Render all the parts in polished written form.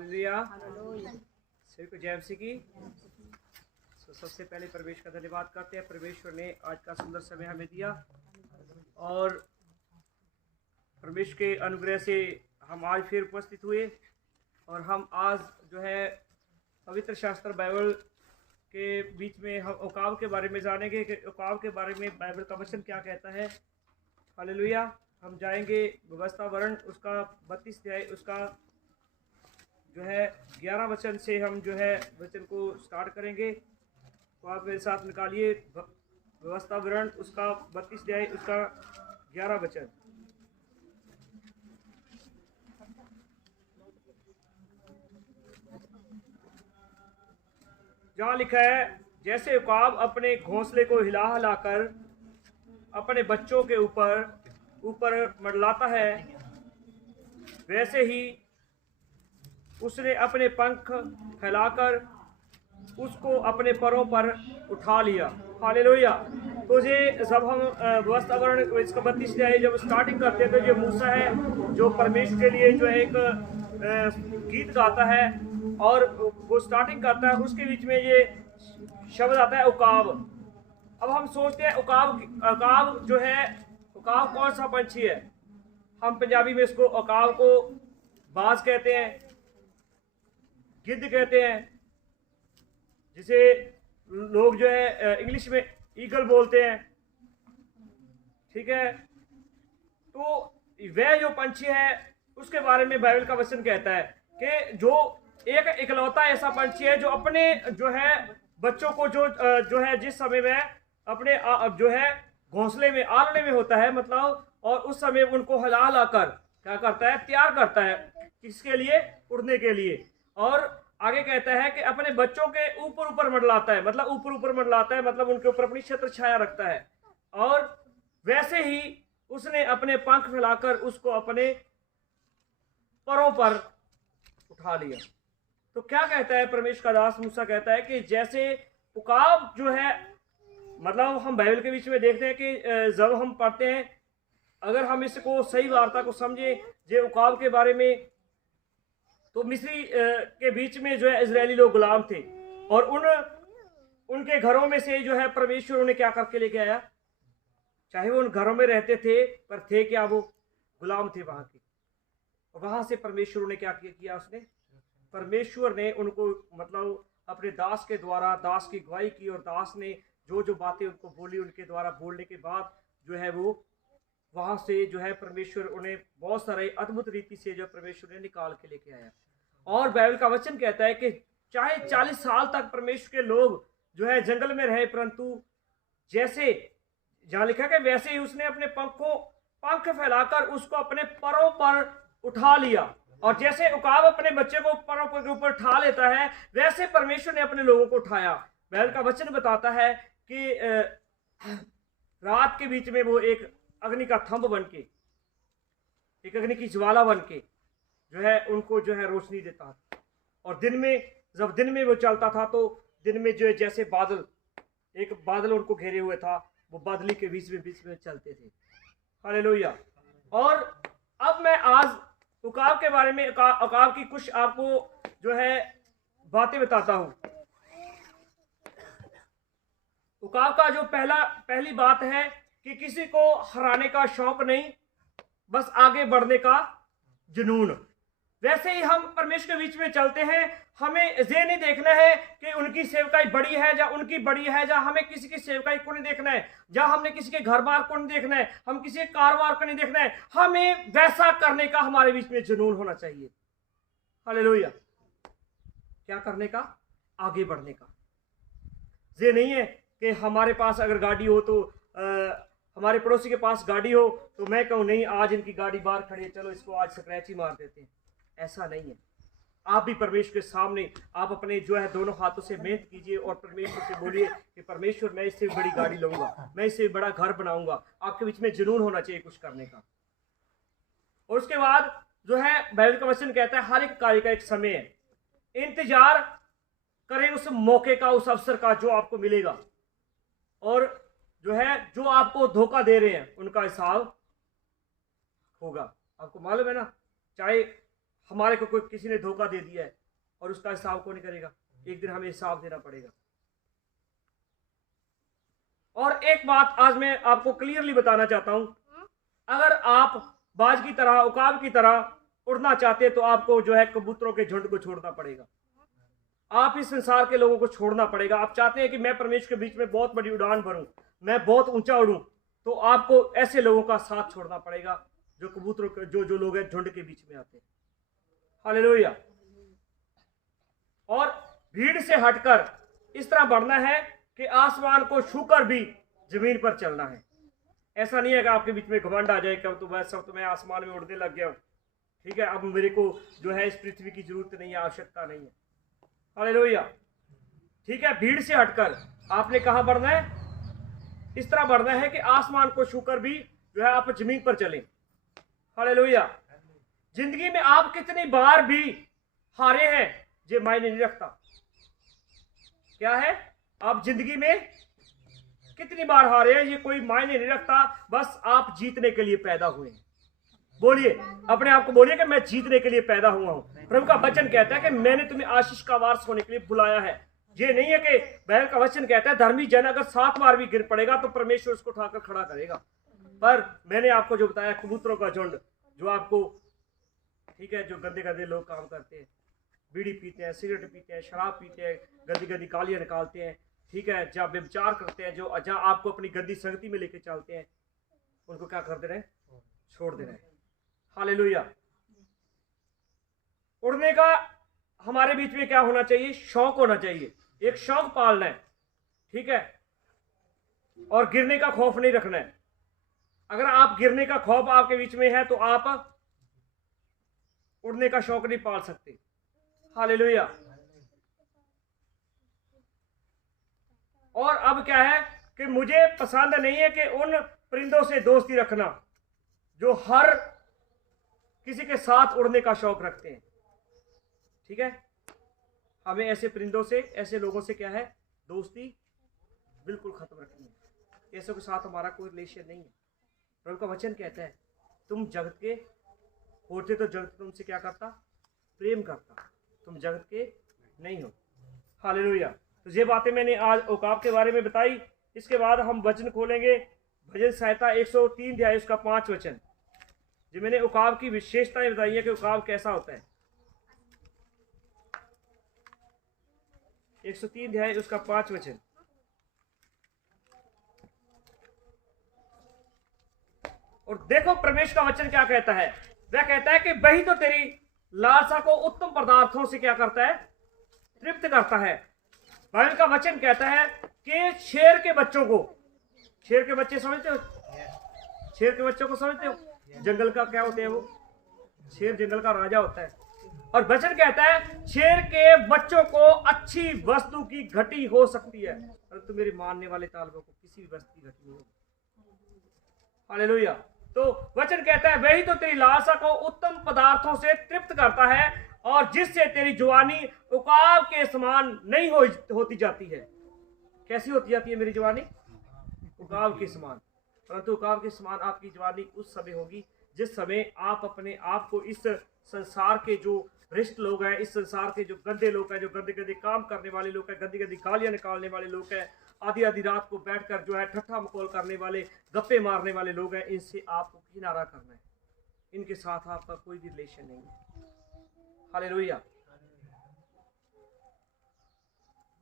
Hallelujah. सभी को जय मसीह की। सबसे पहले परमेश्वर का धन्यवाद करते हैं। परमेश्वर ने आज का सुंदर समय हमें दिया और परमेश्वर के अनुग्रह से हम आज फिर उपस्थित हुए और हम आज जो है पवित्र शास्त्र बाइबल के बीच में हम औकाव के बारे में जानेंगे कि औकाव के बारे में बाइबल का वचन क्या कहता है। हालेलुया। हम जाएंगे व्यवस्था वर्ण उसका 32 अध्याय उसका जो है 11 वचन से हम जो है वचन को स्टार्ट करेंगे। तो आप मेरे साथ निकालिए व्यवस्था वर्ण उसका 32 अध्याय उसका 11 वचन। जहाँ लिखा है, जैसे उकाब अपने घोंसले को हिला हिलाकर अपने बच्चों के ऊपर मंडलाता है, वैसे ही उसने अपने पंख फैलाकर उसको अपने परों पर उठा लिया। हालेलुया। तो ये जब हम व्यवस्था वर्ण इसका 32 अध्याय जब स्टार्टिंग करते हैं तो ये मूसा है जो परमेश्वर के लिए जो है एक गीत गाता है और वो स्टार्टिंग करता है। उसके बीच में ये शब्द आता है उकाब। अब हम सोचते हैं उकाब जो है, उकाब कौन सा पंछी है? हम पंजाबी में इसको उकाब को बाज कहते हैं, गिद्ध कहते हैं, जिसे लोग जो है इंग्लिश में ईगल बोलते हैं। ठीक है। तो वह जो पंछी है उसके बारे में बाइबल का वचन कहता है कि जो एक इकलौता ऐसा पंछी है जो अपने जो है बच्चों को जो है जिस समय में अपने जो है घोंसले में आलने में होता है मतलब, और उस समय उनको हिला हिलाकर क्या करता है, तैयार करता है किसके लिए? उड़ने के लिए। और आगे कहता है कि अपने बच्चों के ऊपर मंडलाता है, मतलब ऊपर मंडलाता है मतलब उनके ऊपर अपनी छत्र छाया रखता है। और वैसे ही उसने अपने पंख फैलाकर उसको अपने परों पर उठा लिया। तो क्या कहता है परमेश्वर का दास मूसा? कहता है कि जैसे उकाब जो है, मतलब हम बाइबल के बीच में देखते हैं कि जब हम पढ़ते हैं, अगर हम इसको सही वार्ता को समझे जे उकाब के बारे में, तो मिस्री के बीच में जो है इजरायली लोग गुलाम थे और उनके घरों में से जो है परमेश्वर उन्हें क्या करके लेके आया। चाहे वो उन घरों में रहते थे पर थे क्या, वो गुलाम थे वहां के। और वहां से परमेश्वर ने क्या किया? उसने परमेश्वर ने उनको मतलब अपने दास के द्वारा दास की गवाही की और दास ने जो जो बातें उनको बोली, उनके द्वारा बोलने के बाद जो है वो वहां से जो है परमेश्वर उन्हें बहुत सारे अद्भुत रीति से जो परमेश्वर ने निकाल के लेके आया। और बाइबल का वचन कहता है कि चाहे 40 साल तक परमेश्वर के लोग जो है जंगल में रहे, परंतु जैसे जहां लिखा है वैसे ही उसने अपने पंख फैलाकर उसको अपने परों पर उठा लिया। और जैसे उकाब अपने बच्चे को परों के ऊपर उठा लेता है, वैसे परमेश्वर ने अपने लोगों को उठाया। बाइबल का वचन बताता है कि रात के बीच में वो एक अग्नि का थंब बन के, एक अग्नि की ज्वाला बन के जो है उनको जो है रोशनी देता था। और दिन में जब दिन में वो चलता था तो दिन में जो है जैसे बादल, एक बादल उनको घेरे हुए था, वो बादली के बीच में चलते थे। हालेलुया। और अब मैं आज उकाब के बारे में, उकाब की कुछ आपको जो है बातें बताता हूं। उकाब का जो पहली बात है कि किसी को हराने का शौक नहीं, बस आगे बढ़ने का जुनून। वैसे ही हम परमेश्वर के बीच में चलते हैं, हमें ये नहीं देखना है कि उनकी सेवकाई बड़ी है या उनकी बड़ी है, या हमें किसी की सेवकाई को नहीं देखना है, या हमने किसी के घर बार को नहीं देखना है, हम किसी के कारोबार को नहीं देखना है। हमें वैसा करने का हमारे बीच में जुनून होना चाहिए। हालेलुया। क्या करने का? आगे बढ़ने का। ये नहीं है कि हमारे पास अगर गाड़ी हो तो हमारे पड़ोसी के पास गाड़ी हो तो मैं कहूँ नहीं आज इनकी गाड़ी बाहर खड़ी है, चलो इसको आज स्क्रैच ही मार देते हैं। ऐसा नहीं है। आप भी परमेश्वर के सामने आप अपने जो है दोनों हाथों से मेहनत कीजिए और परमेश्वर से बोलिए कि परमेश्वर मैं इससे बड़ी गाड़ी लूंगा, मैं इससे बड़ा घर बनाऊंगा। आपके बीच में जुनून होना चाहिए कुछ करने का। और उसके बाद जो है बाइबल का वचन कहता है हर एक कार्य का एक समय है। इंतजार करें उस मौके का, उस अवसर का जो आपको मिलेगा। और जो है जो आपको धोखा दे रहे हैं उनका हिसाब होगा। आपको मालूम है ना, चाहे हमारे को कोई किसी ने धोखा दे दिया है और उसका हिसाब कौन करेगा? एक दिन हमें हिसाब देना पड़ेगा। और एक बात आज मैं आपको क्लियरली बताना चाहता हूं, अगर आप बाज की तरह, उकाब की तरह उड़ना चाहते हैं तो आपको जो है कबूतरों के झुंड को छोड़ना पड़ेगा। आप इस संसार के लोगों को छोड़ना पड़ेगा। आप चाहते हैं कि मैं परमेश्वर के बीच में बहुत बड़ी उड़ान भरूं, मैं बहुत ऊंचा उड़ूं, तो आपको ऐसे लोगों का साथ छोड़ना पड़ेगा जो कबूतरों के जो लोग हैं झुंड के बीच में आते हैं। हालेलुया। और भीड़ से हटकर इस तरह बढ़ना है कि आसमान को छूकर भी जमीन पर चलना है। ऐसा नहीं है कि आपके बीच में घमंड आ जाए कि तो बस सब तो मैं आसमान में उड़ने लग गया हूं, ठीक है, अब मेरे को जो है इस पृथ्वी की जरूरत नहीं है, आवश्यकता नहीं है। हालेलुया। ठीक है, भीड़ से हटकर आपने कहां बढ़ना है? इस तरह बढ़ना है कि आसमान को छूकर भी जो है आप जमीन पर चलें। हालेलुया। जिंदगी में आप कितनी बार भी हारे हैं ये मायने नहीं रखता। क्या है? आप जिंदगी में कितनी बार हारे हैं ये कोई मायने नहीं रखता, बस आप जीतने के लिए पैदा हुए हैं। बोलिए, अपने आप को बोलिए कि मैं जीतने के लिए पैदा हुआ हूं। प्रभु का वचन कहता है कि मैंने तुम्हें आशीष का वारस होने के लिए बुलाया है। ये नहीं है कि बहन का वचन कहता है धर्मी जन अगर 7 बार भी गिर पड़ेगा तो परमेश्वर उसको उठाकर खड़ा करेगा। पर मैंने आपको जो बताया कबूतरों का झुंड, जो आपको, ठीक है, जो गंदे गंदे लोग काम करते हैं, बीड़ी पीते हैं, सिगरेट पीते हैं, शराब पीते हैं, गंदी गंदी गालियां निकालते हैं, ठीक है, जहाँ व्यभिचार करते हैं, जो जहाँ आपको अपनी गंदी संगति में लेके चलते हैं, उनको क्या कर दे रहे हैं? छोड़ दे रहे हैं। हालेलुया। उड़ने का हमारे बीच में क्या होना चाहिए? शौक होना चाहिए। एक शौक पालना है, ठीक है, और गिरने का खौफ नहीं रखना है। अगर आप गिरने का खौफ आपके बीच में है तो आप उड़ने का शौक नहीं पाल सकते। हालेलुया। और अब क्या है कि मुझे पसंद नहीं है कि उन परिंदों से दोस्ती रखना जो हर किसी के साथ उड़ने का शौक रखते हैं। ठीक है, हमें ऐसे परिंदों से, ऐसे लोगों से क्या है? दोस्ती बिल्कुल खत्म रखनी है। ऐसों के साथ हमारा कोई रिलेशन नहीं है। प्रभु का वचन कहता है तुम जगत के होते तो जगत तुमसे क्या करता? प्रेम करता। तुम जगत के नहीं हो। हालेलुया। तो ये बातें मैंने आज औकाब के बारे में बताई। इसके बाद हम वचन खोलेंगे भजन संहिता 103 अध्याय उसका 5 वचन। जो मैंने औकाब की विशेषताएं बताई है कि औकाब कैसा होता है। 103 अध्याय उसका 5 वचन। और देखो परमेश्वर का वचन क्या कहता है। वह कहता है कि वही तो तेरी लालसा को उत्तम पदार्थों से क्या करता है? तृप्त करता है। बाइबल का वचन कहता है कि शेर के बच्चों को, शेर के बच्चे समझते हो? शेर के बच्चों को समझते हो? जंगल का क्या होते हैं वो? शेर जंगल का राजा होता है। और वचन कहता है शेर के बच्चों को अच्छी वस्तु की घटी हो सकती है, परंतु मेरे मानने वाले तालबों को किसी भी वस्तु की घटी नहीं होगी। हालेलुया। तो वचन कहता है वही तो तेरी लालसा को उत्तम पदार्थों से तृप्त करता है और जिससे तेरी जवानी उकाब के समान नहीं होती जाती है। कैसी होती जाती है मेरी जवानी? उकाब के समान। परंतु उकाब के समान आपकी जवानी उस समय होगी जिस समय आप अपने आप को इस संसार के जो भ्रष्ट लोग हैं, इस संसार के जो गंदे लोग हैं, जो गंदे गंदे काम करने वाले लोग हैं, गंदी गंदी गालियां निकालने वाले लोग हैं, आधी आधी रात को बैठकर जो है ठट्ठा मखौल करने वाले, गप्पे मारने वाले लोग हैं, इनसे आपको किनारा करना है। इनके साथ आपका कोई भी रिलेशन नहीं है। हालेलुया।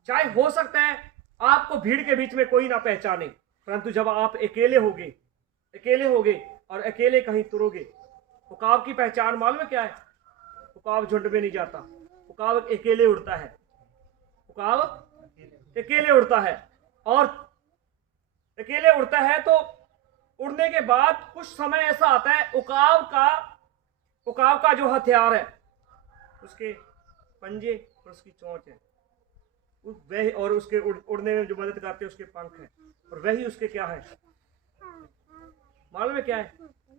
चाहे हो सकता है आपको भीड़ के बीच में कोई ना पहचाने, परंतु जब आप अकेले होगे और अकेले कहीं तुरोगे, उकाब की पहचान मालूम है क्या है? उकाब झुंड में नहीं जाता, उकाब अकेले उड़ता है। उकाब अकेले उड़ता है और अकेले उड़ता है तो उड़ने के बाद कुछ समय ऐसा आता है उकाब का जो हथियार है, उसके पंजे और उसकी चोंच है, वही, और उसके उड़ने में जो मदद करते हैं उसके पंख है, और वही उसके क्या है मालूम है क्या है?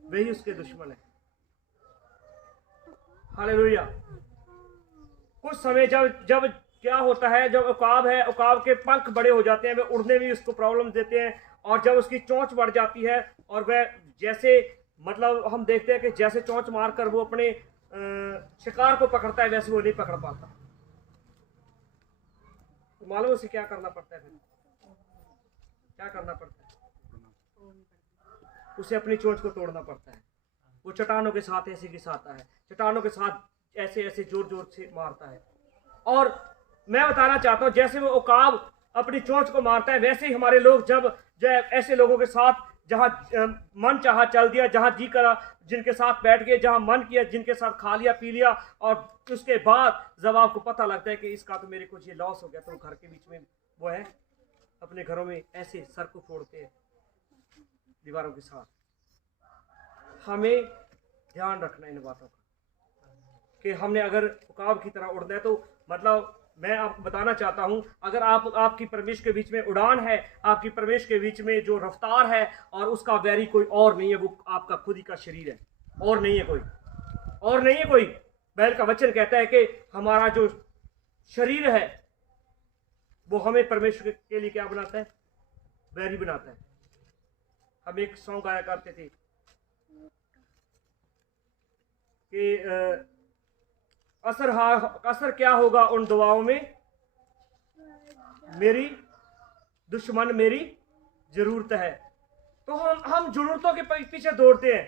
वही उसके दुश्मन है। हालेलुया। कुछ समय जब क्या होता है, जब उकाब है, उकाब के पंख बड़े हो जाते हैं, वे उड़ने में उसको प्रॉब्लम देते हैं, और जब उसकी चोंच बढ़ जाती है और वह जैसे मतलब हम देखते हैं कि जैसे चोंच मारकर वो अपने शिकार को पकड़ता है वैसे वो नहीं पकड़ पाता। तो मालूम उसे क्या करना पड़ता है, फिर क्या करना पड़ता है? उसे अपनी चोंच को तोड़ना पड़ता है। वो चट्टानों के साथ ऐसे घिसाता है, चट्टानों के साथ ऐसे ऐसे जोर जोर से मारता है। और मैं बताना चाहता हूं, जैसे वो उकाब अपनी चोंच को मारता है, वैसे ही हमारे लोग जब जो ऐसे लोगों के साथ जहां मन चाहा चल दिया, जहां जी करा जिनके साथ बैठ गए, जहां मन किया जिनके साथ खा लिया पी लिया, और उसके बाद जब आपको पता लगता है कि इसका तो मेरे कुछ ये लॉस हो गया, तो घर के बीच में वो है अपने घरों में ऐसे सर को फोड़ते हैं दीवारों के साथ। हमें ध्यान रखना इन बातों का कि हमने अगर उकाब की तरह उड़ना है, तो मतलब मैं आपको बताना चाहता हूं, अगर आपकी परमेश के बीच में उड़ान है, आपकी परमेश के बीच में जो रफ्तार है, और उसका वैरी कोई और नहीं है, वो आपका खुद ही का शरीर है, और नहीं है कोई, और नहीं है कोई। बैल का वचन कहता है कि हमारा जो शरीर है वो हमें परमेश्वर के लिए क्या बनाता है? वैरी बनाता है। हम एक सॉन्ग गाया करते थे कि असर क्या होगा उन दुआओं में, मेरी दुश्मन मेरी जरूरत है। तो हम जरूरतों के पीछे दौड़ते हैं,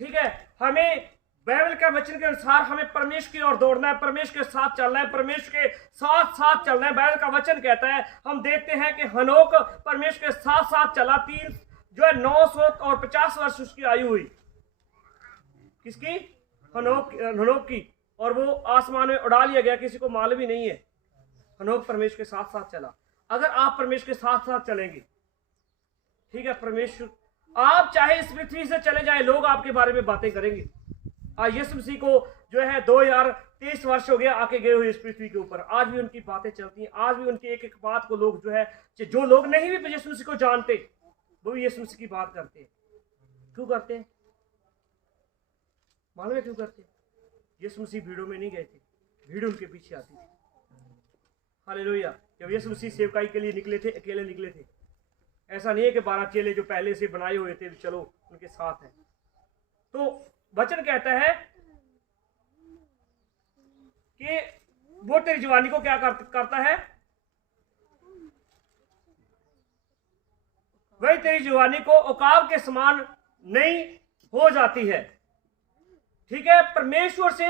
ठीक है। हमें बाइबल के वचन के अनुसार हमें परमेश्वर की ओर दौड़ना है, परमेश्वर के साथ चलना है, परमेश्वर के साथ साथ चलना है। बाइबल का वचन कहता है, हम देखते हैं कि हनोक परमेश्वर के साथ साथ चला, 950 वर्ष उसकी आयु हुई। किसकी? हनोक की। और वो आसमान में उड़ा लिया गया, किसी को मालूम ही नहीं है। हनोक परमेश्वर के साथ साथ चला। अगर आप परमेश्वर के साथ साथ चलेंगे, ठीक है, परमेश्वर, आप चाहे इस पृथ्वी से चले जाए, लोग आपके बारे में बातें करेंगे। आज यीशु मसीह को जो है 2023 वर्ष हो गया आके गए हुए इस पृथ्वी के ऊपर, आज भी उनकी बातें चलती हैं। आज भी उनकी एक एक बात को लोग जो है, जो लोग नहीं भी यीशु मसीह को जानते, वो भी यीशु मसीह की बात करते हैं। क्यों करते हैं? मालूम है क्यों करते हैं? यीशु मसीह भीड़ों में नहीं गए थे, भीड़ उनके पीछे आती थी। हालेलुया। जब यीशु मसीह सेवकाई के लिए निकले थे, अकेले निकले थे। ऐसा नहीं है कि 12 चेले जो पहले से बनाए हुए थे चलो उनके साथ हैं। तो वचन कहता है कि वो तेरी जवानी को क्या करता है? वही तेरी जवानी को उकाब के समान नहीं हो जाती है। ठीक है, परमेश्वर से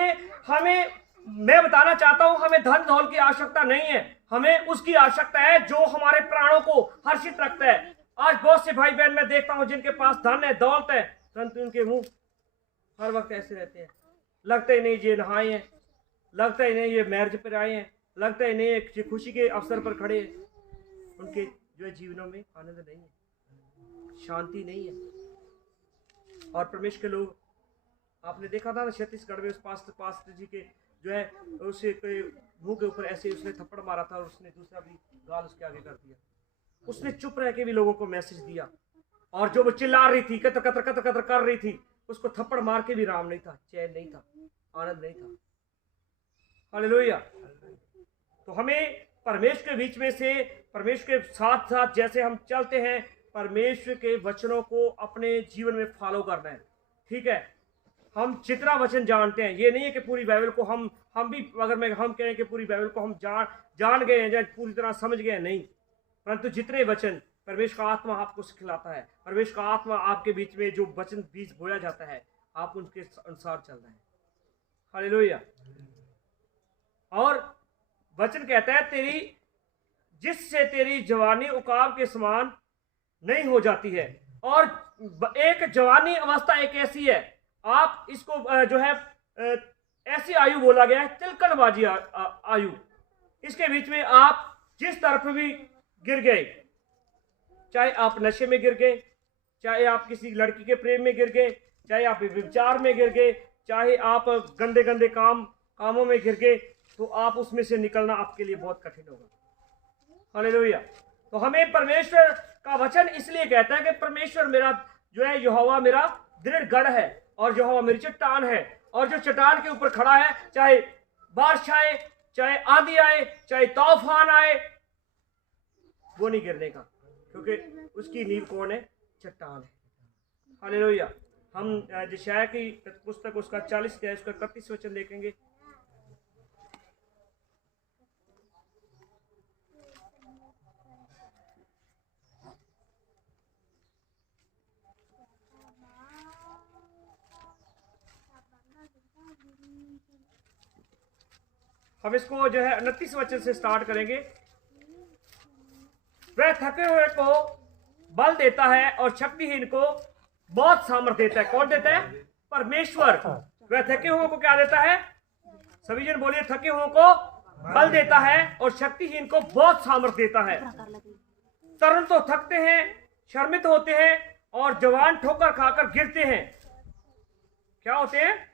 हमें, मैं बताना चाहता हूं, हमें धन दौलत की आवश्यकता नहीं है, हमें उसकी आवश्यकता है जो हमारे प्राणों को हर्षित रखता है। आज बहुत से भाई बहन मैं देखता हूं जिनके पास धन है, दौलत है, परंतु उनके मुंह हर वक्त ऐसे रहते हैं। लगता ही नहीं ये नहाए हैं, लगता ही नहीं ये मैरिज पर आए हैं, लगता ही नहीं ये खुशी के अवसर पर खड़े हैं। उनके जो है जीवनों में आनंद नहीं है, शांति नहीं है। और परमेश्वर के लोग, आपने देखा था ना छत्तीसगढ़ में उस पास्टर जी के जो है उसे मुंह के ऊपर ऐसे उसने थप्पड़ मारा था, और उसने दूसरा भी गाल उसके आगे कर दिया। उसने चुप रह के भी लोगों को मैसेज दिया, और जो वो चिल्ला रही थी, कतर कतर कतर कतर कर रही थी, उसको थप्पड़ मार के भी आराम नहीं था, चैन नहीं था, आनंद नहीं था। हालेलुया। तो हमें परमेश्वर के बीच में से, परमेश्वर के साथ साथ जैसे हम चलते हैं, परमेश्वर के वचनों को अपने जीवन में फॉलो करना है। ठीक है, हम जितना वचन जानते हैं, ये नहीं है कि पूरी बाइबल को हम भी अगर हम कहें कि पूरी बाइबल को हम जान गए हैं या पूरी तरह समझ गए हैं, नहीं, परंतु जितने वचन परमेश्वर का आत्मा आपको सिखलाता है, परमेश्वर का आत्मा आपके बीच में जो वचन बीज बोया जाता है, आप उनके अनुसार चलना है। हालेलुया। और वचन कहता है जिससे तेरी जवानी उकाब के समान नहीं हो जाती है। और एक जवानी अवस्था एक ऐसी है, आप इसको जो है ऐसी आयु बोला गया है, तिलकनबाजी आयु। इसके बीच में आप जिस तरफ भी गिर गए, चाहे आप नशे में गिर गए, चाहे आप किसी लड़की के प्रेम में गिर गए, चाहे आप विचार में गिर गए, चाहे आप गंदे गंदे कामों में गिर गए, तो आप उसमें से निकलना आपके लिए बहुत कठिन होगा। हालेलुया। तो हमें परमेश्वर का वचन इसलिए कहता है कि परमेश्वर मेरा जो है, यहोवा मेरा दृढ़ गढ़ है, और यहोवा मेरी चट्टान है, और जो चट्टान के ऊपर खड़ा है, चाहे बारिश आए, चाहे आंधी आए, चाहे तूफान आए, वो नहीं गिरने का, क्योंकि उसकी नींव कौन है? चट्टान है। हालेलुया। हम यशायाह की पुस्तक उसका 40 अध्याय उसका 31 वचन देखेंगे। हम इसको जो है 29 वचन से स्टार्ट करेंगे। वह थके हुए को बल देता है और शक्तिहीन को बहुत सामर्थ्य देता है। कौन देता है? परमेश्वर। वह थके हुए को क्या देता है? सभी जन बोलिए, थके हुए को बल देता है और शक्तिहीन को बहुत सामर्थ्य देता है। तरुण तो थकते हैं, शर्मित होते हैं और जवान ठोकर खाकर गिरते हैं। क्या होते हैं?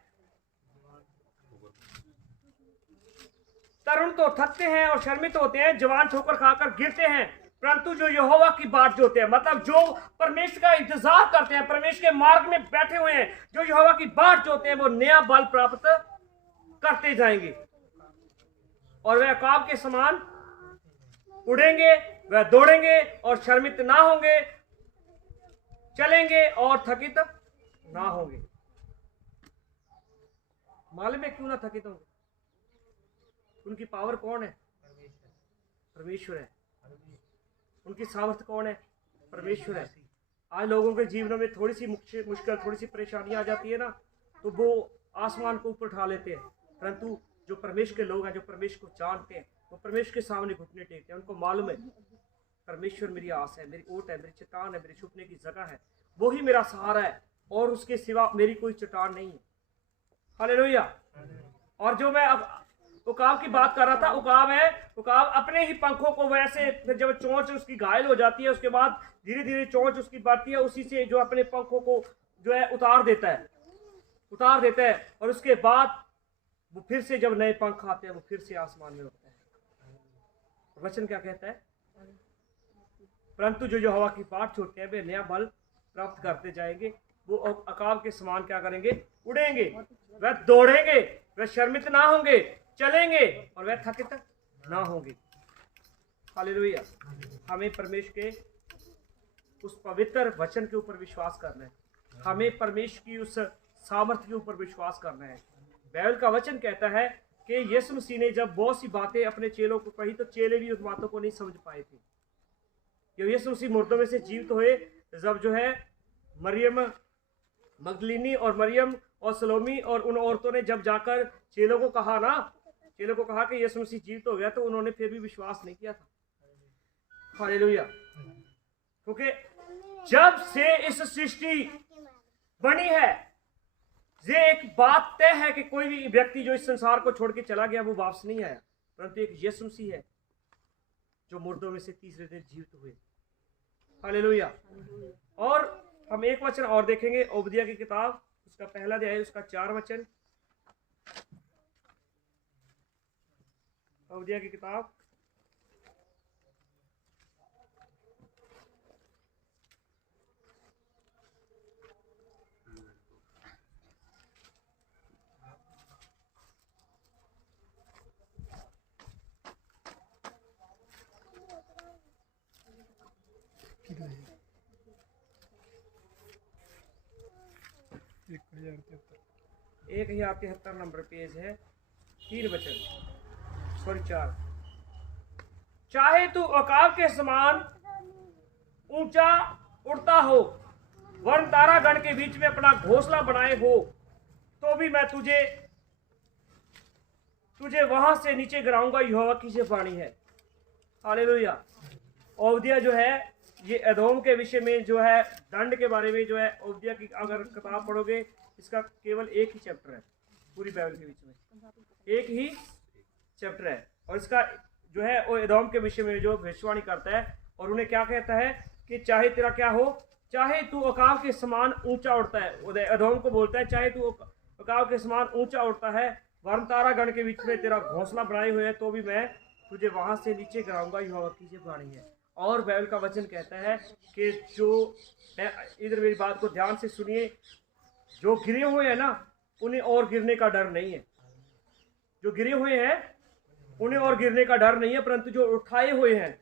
तरुण तो थकते हैं और शर्मित होते हैं, जवान ठोकर खाकर गिरते हैं, परंतु जो यहोवा की बाट जोते हैं, मतलब जो परमेश्वर का इंतजार करते हैं, परमेश्वर के मार्ग में बैठे हुए हैं, जो यहोवा की बाट जोते हैं, वो नया बल प्राप्त करते जाएंगे और वे अकाब के समान उड़ेंगे, वह दौड़ेंगे और शर्मित ना होंगे, चलेंगे और थकित ना होंगे। मालूम है क्यों ना थकित होंगे? उनकी पावर कौन है? परमेश्वर है। उनकी सामर्थ्य कौन है? परमेश्वर है। आज लोगों के जीवनों में थोड़ी सी मुश्किल, थोड़ी सी परेशानी आ जाती है ना, तो वो आसमान को ऊपर उठा लेते हैं, परंतु जो परमेश्वर के लोग हैं, जो परमेश्वर को जानते हैं, वो परमेश्वर के सामने घुटने टेकते हैं। उनको मालूम है परमेश्वर मेरी आस है, मेरी ओट है, मेरी चट्टान है, मेरी छुपने की जगह है, वो ही मेरा सहारा है और उसके सिवा मेरी कोई चट्टान नहीं है। हालेलुया। और जो मैं उकाब की बात कर रहा था, उकाब अपने ही पंखों को वैसे, फिर जब चोंच उसकी घायल हो जाती है, उसके बाद धीरे धीरे चोंच उसकी बढ़ती है, उसी से जो अपने पंखों को जो है उतार देता है और उसके बाद वो फिर से जब नए पंख आते हैं, वो फिर से आसमान में उड़ता है। वचन क्या कहता है? परंतु जो यहोवा की बाट छोड़ते हैं, वे नया बल प्राप्त करते जाएंगे। वो अकाब के समान क्या करेंगे? उड़ेंगे, वह दौड़ेंगे, वह शर्मित ना होंगे, चलेंगे और वह थकित ना होंगे। हालेलुया। हमें परमेश्वर के उस पवित्र वचन के ऊपर विश्वास करना है, हमें परमेश्वर की उस सामर्थ्य के ऊपर विश्वास करना है। बाइबल का वचन कहता है कि यीशु मसीह ने जब बहुत सी बातें अपने चेलों को कही, तो चेले भी उस बातों को नहीं समझ पाए थे। जब यीशु मसीह मुर्दों में से जीवित हुए, जब जो है मरियम मगदलीनी और मरियम और सलोमी और उन औरतों ने जब जाकर चेलों को कहा कि यीशु मसीह जीवित हो गया, तो उन्होंने फिर भी विश्वास नहीं किया था। हालेलुया। क्योंकि जब से इस सृष्टि बनी है, ये एक बात तय है कि कोई भी व्यक्ति जो इस संसार को छोड़ के चला गया, वो वापस नहीं आया, परंतु एक यीशु मसीह है जो मुर्दों में से तीसरे दिन जीवित हुए। हालेलुया। और हम एक वचन और देखेंगे, ओबदिया की किताब उसका पहला अध्याय उसका 4 वचन। ओबदिया की किताब एक 1073 नंबर पेज है, 3 वचन, सॉरी 4। चाहे तू अकाब के समान ऊंचा उड़ता हो, वर्ण तारागण के बीच में अपना घोंसला बनाए हो, तो भी मैं तुझे वहां से नीचे गिराऊंगा। यहोवा की ये वाणी है। हालेलुया। ओबदिया जो है, ये एदोम के विषय में जो है, दंड के बारे में जो है, ओबदिया की अगर किताब पढ़ोगे, इसका केवल एक ही चैप्टर है पूरी बाइबल के बीच में, एक ही चैप्टर है। और इसका जो है वो एदोम के विषय में जो भविष्यवाणी करता है, और उन्हें क्या कहता है कि चाहे तेरा क्या हो, चाहे तू अकाब के समान ऊंचा उड़ता है। एदोम को बोलता है, चाहे तू अकाब के समान ऊंचा उड़ता है, वर्ण तारागण के बीच में तेरा घोंसला बनाए हुए है, तो भी मैं तुझे वहां से नीचे गिराऊंगा। यहोवा की ये वाणी है। और बाइबल का वचन कहता है कि जो, इधर मेरी बात को ध्यान से सुनिए, जो गिरे हुए हैं ना, उन्हें और गिरने का डर नहीं है। जो गिरे हुए हैं उन्हें और गिरने का डर नहीं है, परंतु जो उठाए हुए हैं,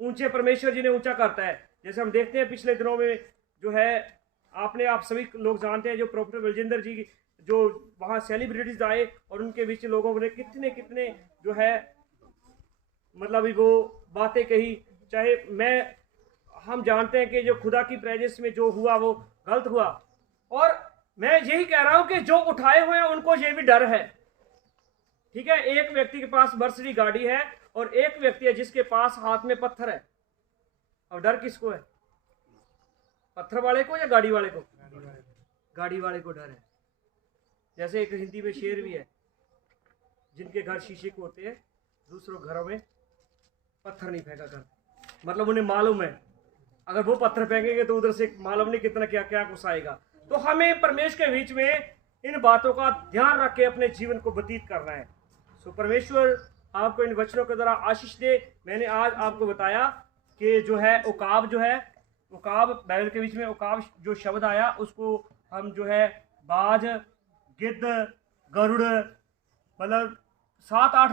ऊंचे परमेश्वर जिन्हें ऊंचा करता है। जैसे हम देखते हैं पिछले दिनों में जो है आपने आप सभी लोग जानते हैं जो प्रोफेसर बलजिंदर जी जो वहाँ सेलिब्रिटीज आए और उनके बीच लोगों ने कितने कितने जो है मतलब वो बातें कही, चाहे हम जानते हैं कि जो खुदा की प्रेजेंस में जो हुआ वो गलत हुआ। और मैं यही कह रहा हूं कि जो उठाए हुए हैं उनको ये भी डर है। ठीक है, एक व्यक्ति के पास मर्सिडीज गाड़ी है और एक व्यक्ति है जिसके पास हाथ में पत्थर है। अब डर किसको है, पत्थर वाले को या गाड़ी वाले को? गाड़ी वाले को डर है। जैसे एक हिंदी में शेर भी है, जिनके घर शीशे के होते हैं दूसरों घरों में पत्थर नहीं फेंका कर, मतलब उन्हें मालूम है अगर वो पत्थर फेंकेंगे तो उधर से मालूम नहीं कितना क्या क्या कुछ आएगा। तो हमें परमेश्वर के बीच में इन बातों का ध्यान रख के अपने जीवन को व्यतीत करना है। सो परमेश्वर आपको इन वचनों के द्वारा आशीष दे। मैंने आज आपको बताया कि जो है उकाब, जो है उकाब बाइबल के बीच में उकाब जो शब्द आया उसको हम जो है बाज, गिद्ध, गरुड़, मतलब 7-8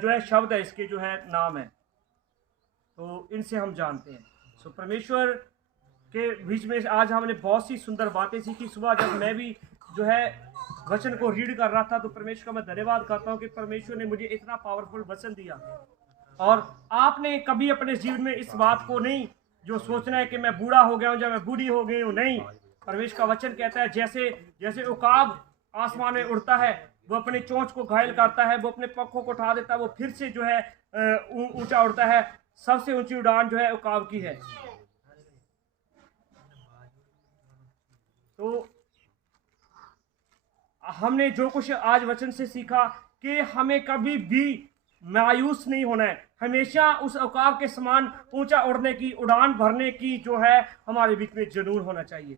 जो है शब्द है इसके जो है नाम है, तो इनसे हम जानते हैं। सो परमेश्वर के बीच में आज हमने बहुत सी सुंदर बातें सीखी। सुबह जब मैं भी जो है वचन को रीड कर रहा था तो परमेश्वर का मैं धन्यवाद करता हूँ कि परमेश्वर ने मुझे इतना पावरफुल वचन दिया। और आपने कभी अपने जीवन में इस बात को नहीं जो सोचना है कि मैं बूढ़ा हो गया हूँ या मैं बूढ़ी हो गई हूँ, नहीं। परमेश्वर का वचन कहता है जैसे जैसे उकाब आसमान में उड़ता है, वो अपने चोंच को घायल करता है, वो अपने पंखों को उठा देता है, वो फिर से जो है ऊंचा उड़ता है। सबसे ऊंची उड़ान जो है उकाब की है। तो हमने जो कुछ आज वचन से सीखा कि हमें कभी भी मायूस नहीं होना है, हमेशा उस उकाब के समान ऊंचा उड़ने की, उड़ान भरने की जो है हमारे बीच में जुनून होना चाहिए।